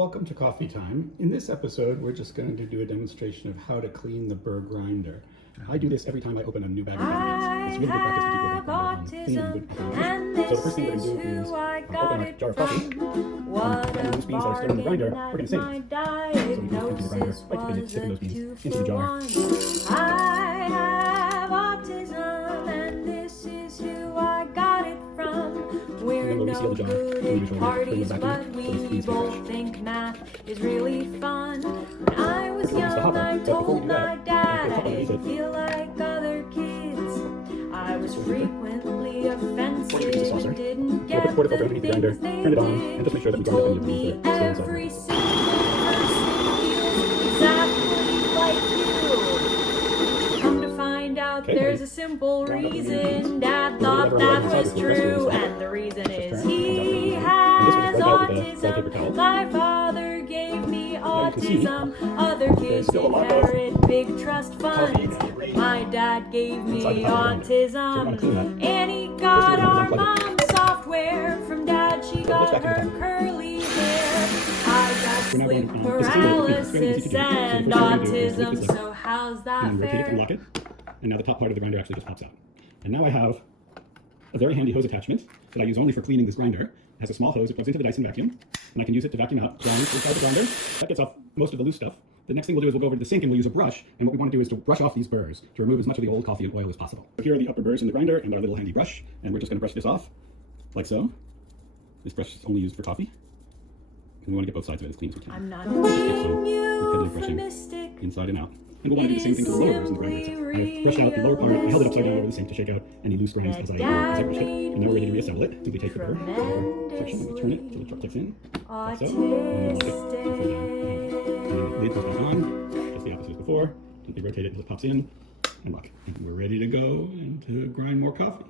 Welcome to Coffee Time. In this episode, we're just going to do a demonstration of how to clean the Burr grinder. I do this every time I open a new bag of ingredients. It's really good practice to keep your grinder on clean and good condition. So the first thing we're going to do is open our jar of coffee. And those beans that are still in the grinder, we're going to save. So we can empty the grinder by dipping those beans into the jar. I have autism, and this is who I got it from. We're no good at parties, but we both think math is really fun. When I was young, I told my dad I didn't feel like other kids. I was frequently offensive and didn't get the things they did. He told me every single person feels exactly like you. Come to find out there's a simple reason Dad thought that was true, and the reason is he has autism. My father gave me autism. Other kids inherit big trust funds. My dad gave me autism, and he got our mom software. From Dad, she got her curly hair. I got sleep paralysis and autism, so how's that fair? Lock it, and now the top part of the grinder actually just pops out. And now I have a very handy hose attachment that I use only for cleaning this grinder. It has a small hose, it plugs into the Dyson vacuum, and I can use it to vacuum out ground inside the grinder. That gets off most of the loose stuff. The next thing we'll do is we'll go over to the sink and we'll use a brush, and what we want to do is to brush off these burrs to remove as much of the old coffee and oil as possible. So here are the upper burrs in the grinder and our little handy brush, and we're just going to brush this off, like so. This brush is only used for coffee, and we want to get both sides of it as clean as we can. I'm not being euphemistic. Inside and out. And we'll want to do the same thing to the lower burrs in the grinder. I brushed out the lower part, I held it upside down over the sink to shake out any loose grinds as I brushed it. And now we're ready to reassemble it. Simply take the burr, section, and we turn it until the truck kicks in, like so. And then lock it, and pull down. And then the lid goes back on, just the opposite as before. Simply rotate it until it pops in, and lock. And we're ready to go and to grind more coffee.